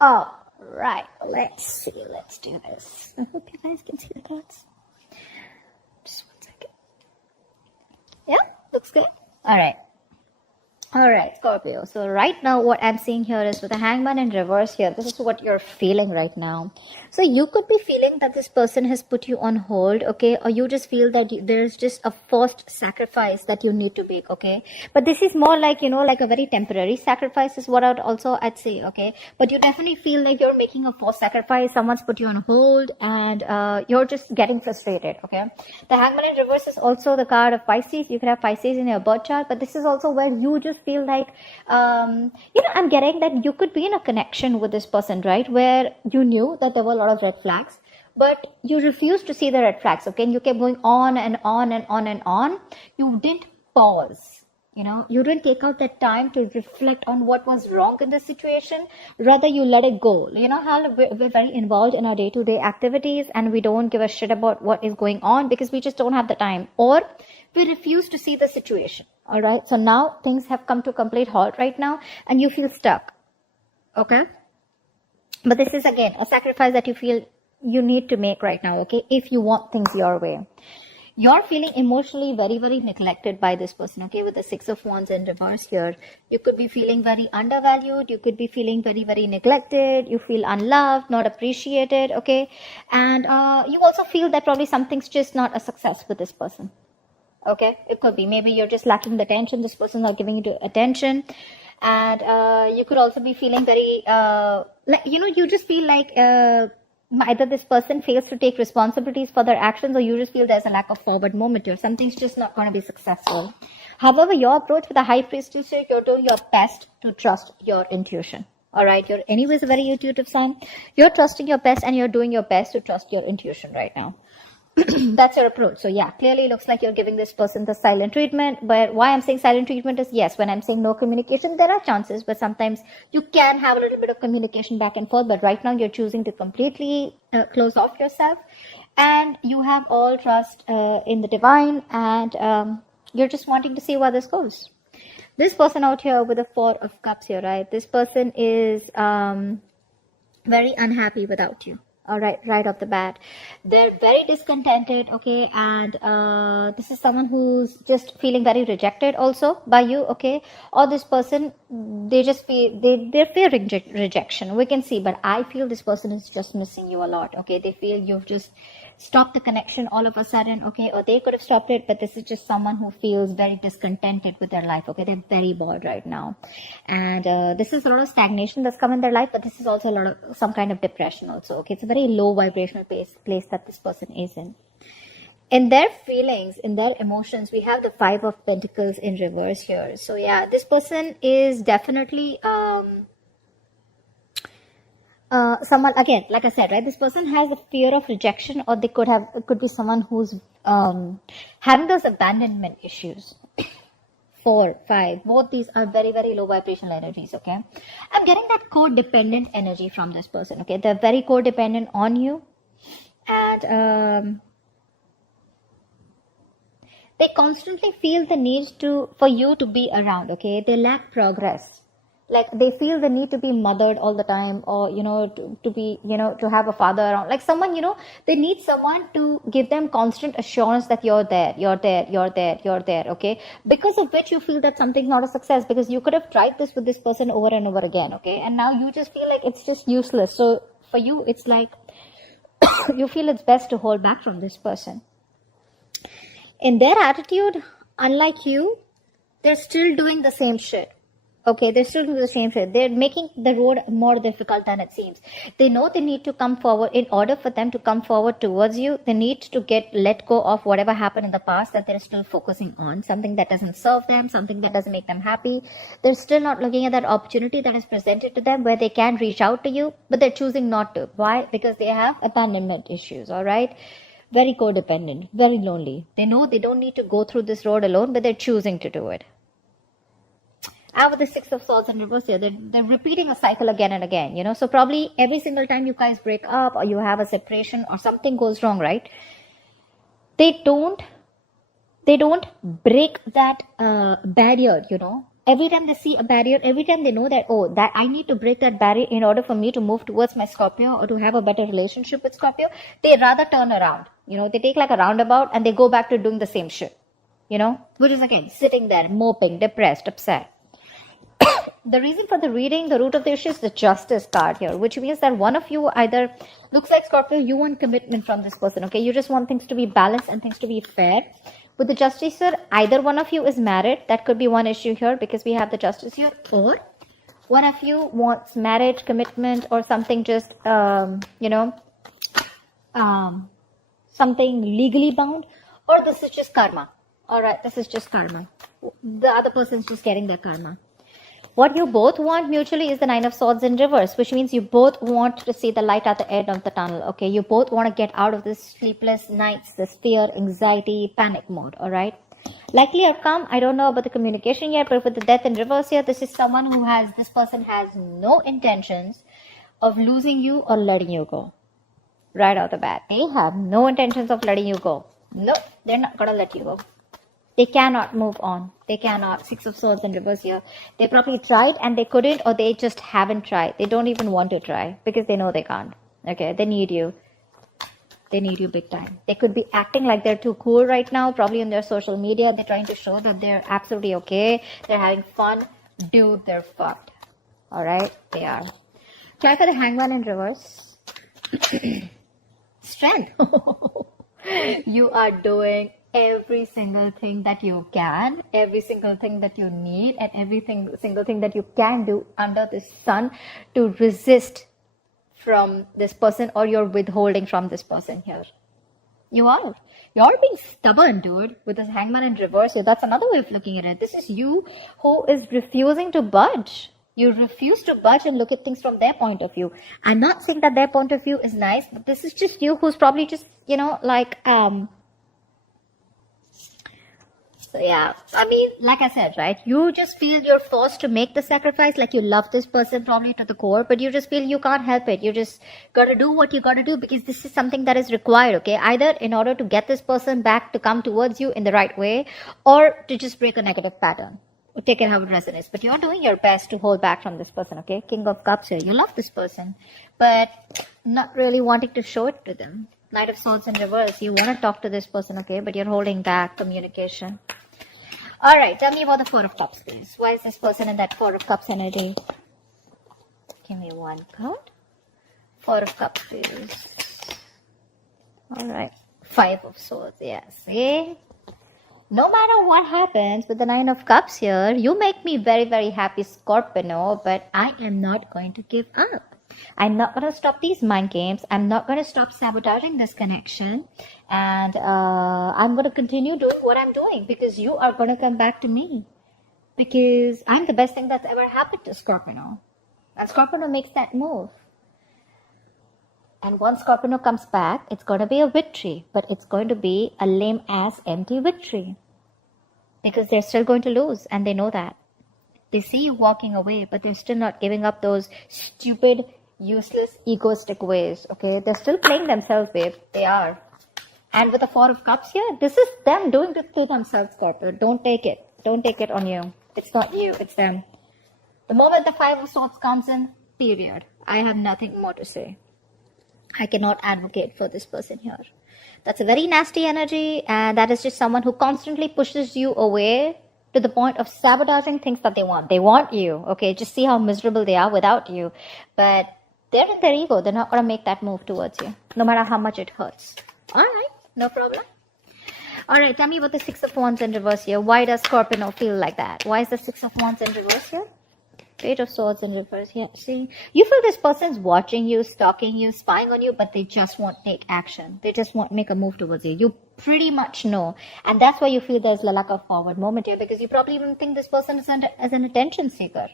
All right, let's see. Let's do this. I hope you guys can see the cards. Just 1 second. Yeah, looks good. All right. All right, Scorpio. So right now what I'm seeing here is with the hangman in reverse here, this is what you're feeling right now. So you could be feeling that this person has put you on hold, okay? Or you just feel that there's just a forced sacrifice that you need to make, okay? But this is more like, like a very temporary sacrifice is what I'd say, okay? But you definitely feel like you're making a forced sacrifice. Someone's put you on hold and you're just getting frustrated, okay? The hangman in reverse is also the card of Pisces. You could have Pisces in your birth chart, but this is also where you just feel like, I'm getting that you could be in a connection with this person, right? Where you knew that there were a lot of red flags, but you refused to see the red flags, okay? And you kept going on and on and on and on. You didn't pause. You didn't take out that time to reflect on what was wrong in the situation. Rather, you let it go. How we're very involved in our day-to-day activities and we don't give a shit about what is going on because we just don't have the time, or we refuse to see the situation. All right. So now things have come to a complete halt right now and you feel stuck. Okay. But this is again a sacrifice that you feel you need to make right now. Okay. If you want things your way. You're feeling emotionally very, very neglected by this person, okay, with the Six of Wands in reverse here. You could be feeling very undervalued. You could be feeling very, very neglected. You feel unloved, not appreciated, okay. And you also feel that probably something's just not a success with this person, okay. It could be. Maybe you're just lacking the attention. This person's not giving you attention. And you could also be feeling very, you just feel like... either this person fails to take responsibilities for their actions, or you just feel there's a lack of forward momentum. Something's just not going to be successful. However, your approach with the high priestess, you're doing your best to trust your intuition. All right. You're anyways a very intuitive sign. You're trusting your best and you're doing your best to trust your intuition right now. That's your approach. So yeah, clearly looks like you're giving this person the silent treatment. But why I'm saying silent treatment is, yes, when I'm saying no communication, there are chances, but sometimes you can have a little bit of communication back and forth. But right now you're choosing to completely close off yourself, and you have all trust in the divine, and you're just wanting to see where this goes. This person out here with the Four of Cups here, right? This person is very unhappy without you. All right off the bat, they're very discontented, okay, and this is someone who's just feeling very rejected also by you, okay, or this person, they just feel they're fearing rejection, we can see, but I feel this person is just missing you a lot, okay. They feel you've just stopped the connection all of a sudden, okay, or they could have stopped it, but this is just someone who feels very discontented with their life, okay. They're very bored right now, and this is a lot of stagnation that's come in their life, but this is also a lot of some kind of depression also, okay. It's a very low vibrational place that this person is in. In their feelings, in their emotions, we have the Five of Pentacles in reverse here. So yeah, this person is definitely someone, again, like I said, right, this person has a fear of rejection, or it could be someone who's having those abandonment issues. 4, 5, both these are very, very low vibrational energies, okay. I'm getting that codependent energy from this person, okay. They're very codependent on you, and they constantly feel the need for you to be around, okay. They lack progress. Like they feel the need to be mothered all the time, or to be to have a father around, like someone, they need someone to give them constant assurance that you're there, okay, because of which you feel that something's not a success, because you could have tried this with this person over and over again, okay, and now you just feel like it's just useless. So for you, it's like you feel it's best to hold back from this person. In their attitude, unlike you, they're still doing the same shit. Okay, they're still doing the same shit. They're making the road more difficult than it seems. They know they need to come forward. In order for them to come forward towards you, they need to let go of whatever happened in the past that they're still focusing on. Something that doesn't serve them, something that doesn't make them happy. They're still not looking at that opportunity that is presented to them where they can reach out to you, but they're choosing not to. Why? Because they have abandonment issues, all right? Very codependent, very lonely. They know they don't need to go through this road alone, but they're choosing to do it. And with the Six of Swords in reverse here, they're repeating a cycle again and again, So probably every single time you guys break up or you have a separation or something goes wrong, right? They don't break that barrier, Every time they see a barrier, every time they know that, oh, that I need to break that barrier in order for me to move towards my Scorpio or to have a better relationship with Scorpio, they rather turn around. You know, they take like a roundabout and they go back to doing the same shit. You know, which is again sitting there moping, depressed, upset. The reason for the reading, the root of the issue is the Justice card here, which means that one of you either looks like Scorpio, you want commitment from this person, okay? You just want things to be balanced and things to be fair. With the Justice here, either one of you is married. That could be one issue here because we have the Justice here. Or one of you wants marriage, commitment, or something just, something legally bound. Or this is just karma. Alright, this is just karma. The other person's just getting their karma. What you both want mutually is the Nine of Swords in reverse, which means you both want to see the light at the end of the tunnel, okay? You both want to get out of this sleepless nights, this fear, anxiety, panic mode, alright? Likely outcome, I don't know about the communication yet, but with the Death in reverse here, this is someone who has, this person has no intentions of losing you or letting you go. Right out the bat. They have no intentions of letting you go. Nope, they're not going to let you go. They cannot move on. They cannot. Six of Swords in reverse here. They probably tried and they couldn't, or they just haven't tried. They don't even want to try because they know they can't. Okay, they need you. They need you big time. They could be acting like they're too cool right now, probably on their social media. They're trying to show that they're absolutely okay. They're having fun. Dude, they're fucked. Alright, they are. Try for the Hangman in reverse. Strength. You are doing every single thing that you can, every single thing that you need, and single thing that you can do under the sun to resist from this person, or you're withholding from this person here. You are. You're being stubborn, dude, with this Hangman in reverse. That's another way of looking at it. This is you who is refusing to budge. You refuse to budge and look at things from their point of view. I'm not saying that their point of view is nice, but this is just you who's probably just, So yeah, I mean, like I said, right, you just feel you're forced to make the sacrifice, like you love this person probably to the core, but you just feel you can't help it. You just gotta do what you gotta do because this is something that is required, okay? Either in order to get this person back to come towards you in the right way, or to just break a negative pattern. Take it how it resonates. But you're doing your best to hold back from this person, okay? King of Cups here. You love this person, but not really wanting to show it to them. Knight of Swords in reverse. You want to talk to this person, okay? But you're holding back communication. Alright, tell me about the Four of Cups, please. Why is this person in that Four of Cups energy? Give me one card. Four of Cups, please. Alright. Five of Swords, yes. See? No matter what happens with the Nine of Cups here, you make me very, very happy, Scorpio, but I am not going to give up. I'm not going to stop these mind games. I'm not going to stop sabotaging this connection. And I'm going to continue doing what I'm doing because you are going to come back to me. Because I'm the best thing that's ever happened to Scorpio. And Scorpio makes that move. And once Scorpio comes back, it's going to be a victory. But it's going to be a lame-ass empty victory. Because they're still going to lose. And they know that. They see you walking away, but they're still not giving up those stupid, useless, egoistic ways. Okay? They're still playing themselves, babe. They are. And with the Four of Cups here, this is them doing it to themselves, Scorpio. Don't take it. Don't take it on you. It's not you. It's them. The moment the Five of Swords comes in, period. I have nothing more to say. I cannot advocate for this person here. That's a very nasty energy, and that is just someone who constantly pushes you away to the point of sabotaging things that they want. They want you, okay? Just see how miserable they are without you. But they're in their ego. They're not going to make that move towards you, no matter how much it hurts. Alright, no problem. Alright, tell me about the Six of Wands in reverse here. Why does Scorpio feel like that? Why is the Six of Wands in reverse here? Page of Swords in reverse. Yeah, see, you feel this person's watching you, stalking you, spying on you, but they just won't take action. They just won't make a move towards you. You pretty much know, and that's why you feel there's a lack of forward moment here, because you probably even think this person is as an attention seeker.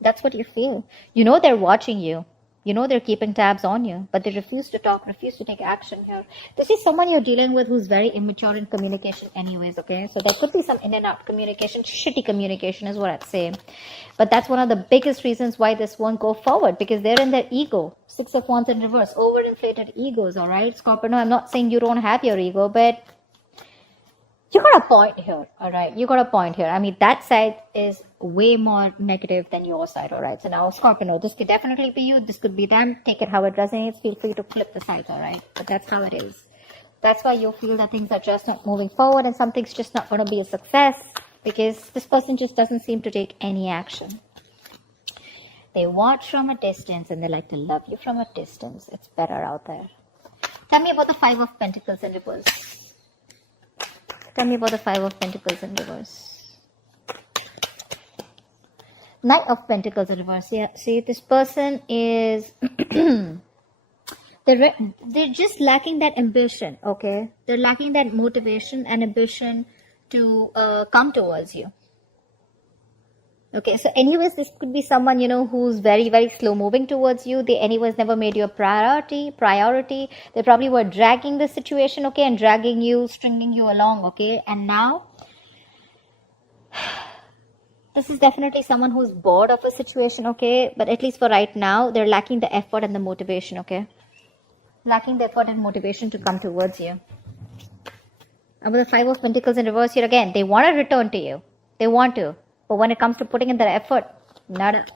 That's what you feel. You know they're watching you. You know they're keeping tabs on you, but they refuse to talk, refuse to take action here. This is someone you're dealing with who's very immature in communication anyways, okay? So there could be some in and out communication, shitty communication is what I'd say. But that's one of the biggest reasons why this won't go forward, because they're in their ego. Six of Wands in reverse, overinflated egos, alright? Scorpio, I'm not saying you don't have your ego, but You got a point here, all right? You got a point here. I mean, that side is way more negative than your side, all right? So now, Scorpio, this could definitely be you. This could be them. Take it how it resonates. Feel free to flip the sides, all right? But that's how it is. That's why you feel that things are just not moving forward and something's just not going to be a success because this person just doesn't seem to take any action. They watch from a distance and they like to love you from a distance. It's better out there. Tell me about the Five of Pentacles in reverse. Tell me about the Five of Pentacles in reverse. Knight of Pentacles in reverse. Yeah, see, this person is... they're just lacking that ambition, okay? They're lacking that motivation and ambition to come towards you. Okay, so anyways, this could be someone, who's very, very slow moving towards you. They anyways never made you a priority. They probably were dragging the situation, okay, and dragging you, stringing you along, okay? And now, this is definitely someone who's bored of a situation, okay? But at least for right now, they're lacking the effort and the motivation, okay? Lacking the effort and motivation to come towards you. And with the Five of Pentacles in reverse here again, they want to return to you. They want to. But when it comes to putting in their effort, nada.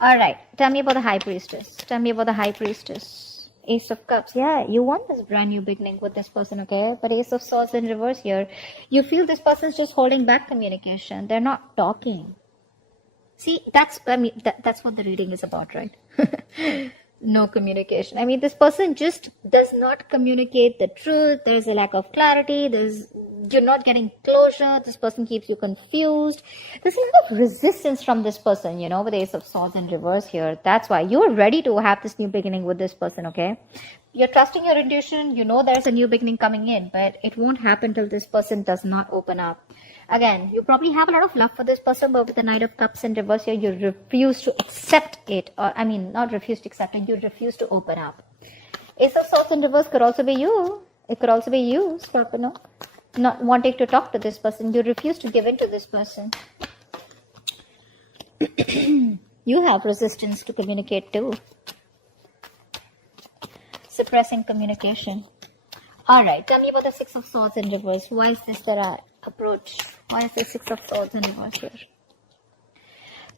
Alright, tell me about the High Priestess. Tell me about the High Priestess. Ace of Cups. Yeah, you want this brand new beginning with this person, okay? But Ace of Swords in reverse here. You feel this person's just holding back communication. They're not talking. See, that's what the reading is about, right? No communication. I mean, this person just does not communicate the truth. There's a lack of clarity. You're not getting closure. This person keeps you confused. There's a lot of resistance from this person, with the Ace of Swords in reverse here. That's why you're ready to have this new beginning with this person, okay? You're trusting your intuition. There's a new beginning coming in, but it won't happen till this person does not open up. Again, you probably have a lot of love for this person, but with the Knight of Cups in reverse here, you refuse to accept it. Or, not refuse to accept it, you refuse to open up. Ace of Swords in reverse could also be you. It could also be you, Scorpio, not wanting to talk to this person. You refuse to give in to this person. You have resistance to communicate too. Suppressing communication. Alright, tell me about the Six of Swords in reverse. Why is this their approach? Why is the Six of Swords in reverse here?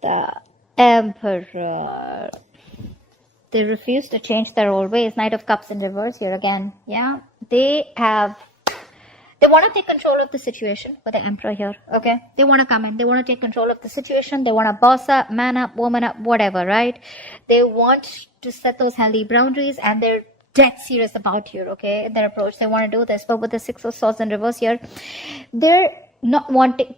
The Emperor. They refuse to change their old ways. Knight of Cups in reverse here again. Yeah, they want to take control of the situation with the Emperor here, okay? They want to come in. They want to take control of the situation. They want to boss up, man up, woman up, whatever, right? They want to set those healthy boundaries and they're dead serious about here, okay? In their approach, they want to do this. But with the Six of Swords in reverse here, they're not wanting...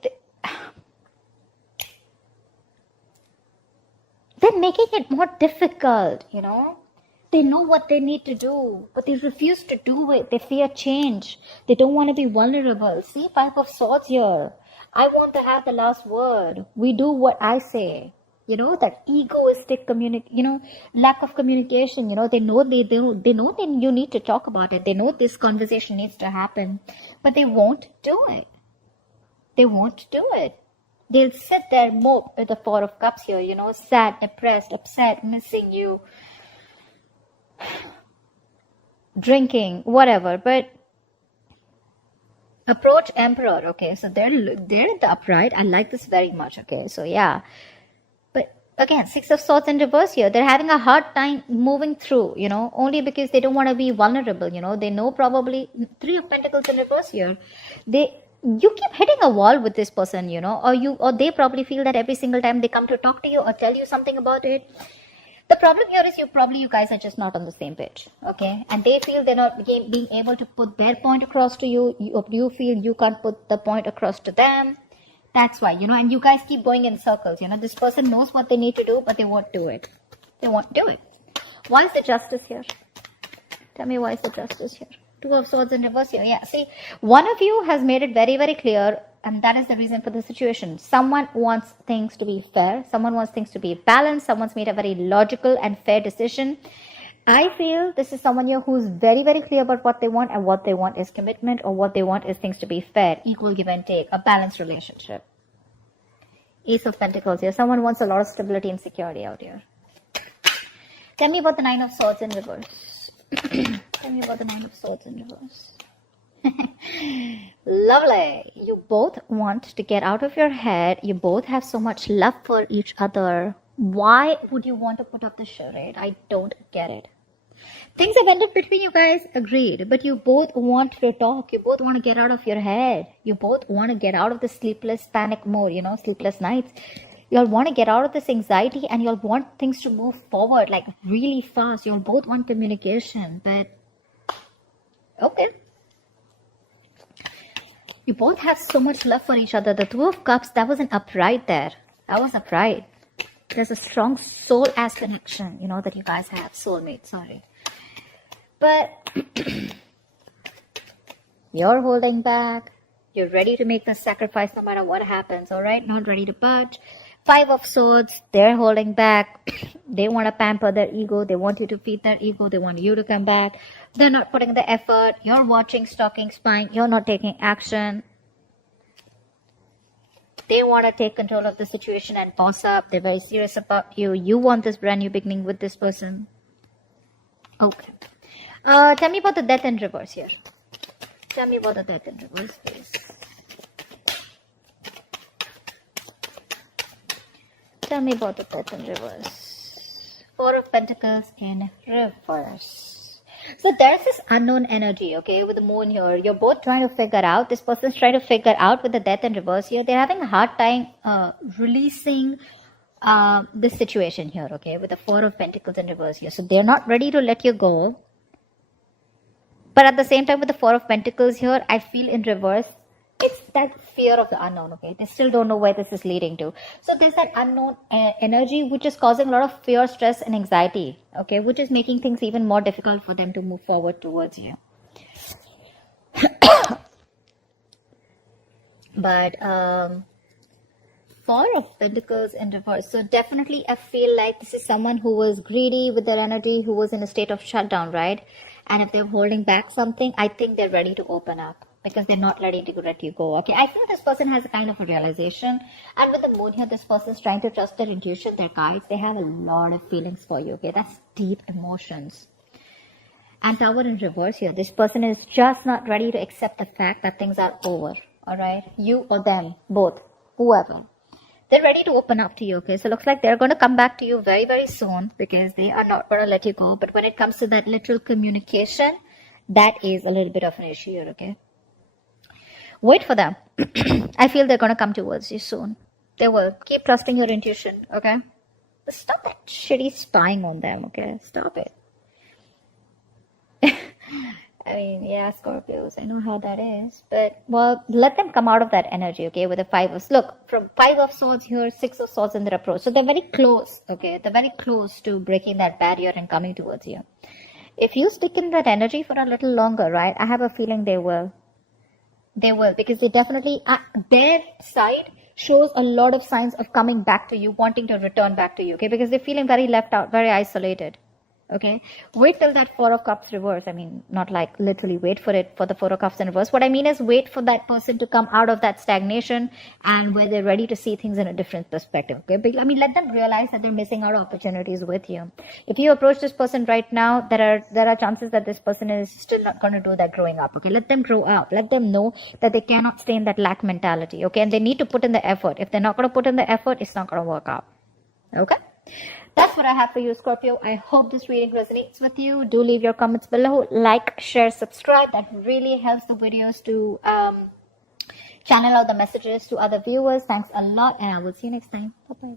They're making it more difficult, They know what they need to do, but they refuse to do it. They fear change. They don't want to be vulnerable. See, Five of Swords here. I want to have the last word. We do what I say. That egoistic lack of communication. They know you need to talk about it. They know this conversation needs to happen, but they won't do it. They won't do it. They'll sit there, mope with the Four of Cups here, sad, depressed, upset, missing you, drinking, whatever. But approach Emperor, okay? So they're in the upright. I like this very much, okay? So yeah. But again, Six of Swords in reverse here. They're having a hard time moving through, only because they don't want to be vulnerable, They know probably Three of Pentacles in reverse here. You keep hitting a wall with this person, or they probably feel that every single time they come to talk to you or tell you something about it. The problem here is you guys are just not on the same page, okay? And they feel they're not being able to put their point across to you. You feel you can't put the point across to them. That's why, and you guys keep going in circles, This person knows what they need to do, but they won't do it. They won't do it. Why is the Justice here? Tell me why is the Justice here? Two of Swords in reverse here. Yeah, see, one of you has made it very, very clear, and that is the reason for the situation. Someone wants things to be fair. Someone wants things to be balanced. Someone's made a very logical and fair decision. I feel this is someone here who's very, very clear about what they want, and what they want is commitment, or what they want is things to be fair, equal give and take, a balanced relationship. Ace of Pentacles here. Someone wants a lot of stability and security out here. Tell me about the Nine of Swords in reverse. Tell me about the Nine of Swords in reverse. Lovely. You both want to get out of your head. You both have so much love for each other. Why would you want to put up the charade? I don't get it. Things have ended between you guys, agreed. But you both want to talk. You both want to get out of your head. You both want to get out of the sleepless panic mode, sleepless nights. You'll want to get out of this anxiety and you'll want things to move forward like really fast. You'll both want communication, but okay. You both have so much love for each other. The Two of Cups, that wasn't upright there. That was upright. There's a strong soul-ass connection, that you guys have. Soulmate, sorry. But you're holding back. You're ready to make the sacrifice no matter what happens, all right? Not ready to budge. Five of Swords, they're holding back. They want to pamper their ego. They want you to feed their ego. They want you to come back. They're not putting the effort. You're watching, stalking, spying. You're not taking action. They want to take control of the situation and boss up. They're very serious about you. You want this brand new beginning with this person. Okay. Tell me about the Death in reverse here. Tell me about the Death in reverse, please. Tell me about the Death in reverse. Four of Pentacles in reverse. So there's this unknown energy, okay, with the moon here. You're both trying to figure out. This person's trying to figure out with the Death in reverse here. They're having a hard time releasing this situation here, okay, with the Four of Pentacles in reverse here. So they're not ready to let you go. But at the same time, with the Four of Pentacles here, I feel in reverse, it's that fear of the unknown, okay? They still don't know where this is leading to. So there's that unknown energy which is causing a lot of fear, stress, and anxiety, okay? Which is making things even more difficult for them to move forward towards you. But Four of Pentacles in reverse. So definitely I feel like this is someone who was greedy with their energy, who was in a state of shutdown, right? And if they're holding back something, I think they're ready to open up. Because they're not ready to let you go. Okay, I feel this person has a kind of a realization. And with the moon here, this person is trying to trust their intuition, their guides. They have a lot of feelings for you. Okay, that's deep emotions. And Tower in reverse here. This person is just not ready to accept the fact that things are over. Alright, you or them, both, whoever. They're ready to open up to you. Okay, so looks like they're going to come back to you very, very soon. Because they are not going to let you go. But when it comes to that literal communication, that is a little bit of an issue here. Okay. Wait for them. I feel they're going to come towards you soon. They will. Keep trusting your intuition, okay? Stop that shitty spying on them, okay? Stop it. I mean, yeah, Scorpios, I know how that is. But, well, let them come out of that energy, okay? With the Five of... Look, from Five of Swords here, Six of Swords in their approach. So they're very close, okay? They're very close to breaking that barrier and coming towards you. If you stick in that energy for a little longer, right? I have a feeling they will. They will, because they definitely, their side shows a lot of signs of coming back to you, wanting to return back to you, okay? Because they're feeling very left out, very isolated, okay? Wait till that Four of Cups reverse. I mean, not like literally wait for it, for the Four of Cups in reverse. What I mean is wait for that person to come out of that stagnation and where they're ready to see things in a different perspective, okay? But, I mean, let them realize that they're missing out opportunities with you. If you approach this person right now, there are chances that this person is still not going to do that growing up, okay? Let them grow up. Let them know that they cannot stay in that lack mentality, okay? And they need to put in the effort. If they're not going to put in the effort, it's not going to work out, okay? That's what I have for you, Scorpio. I hope this reading resonates with you. Do leave your comments below. Like, share, subscribe. That really helps the videos to channel out the messages to other viewers. Thanks a lot, and I will see you next time. Bye-bye.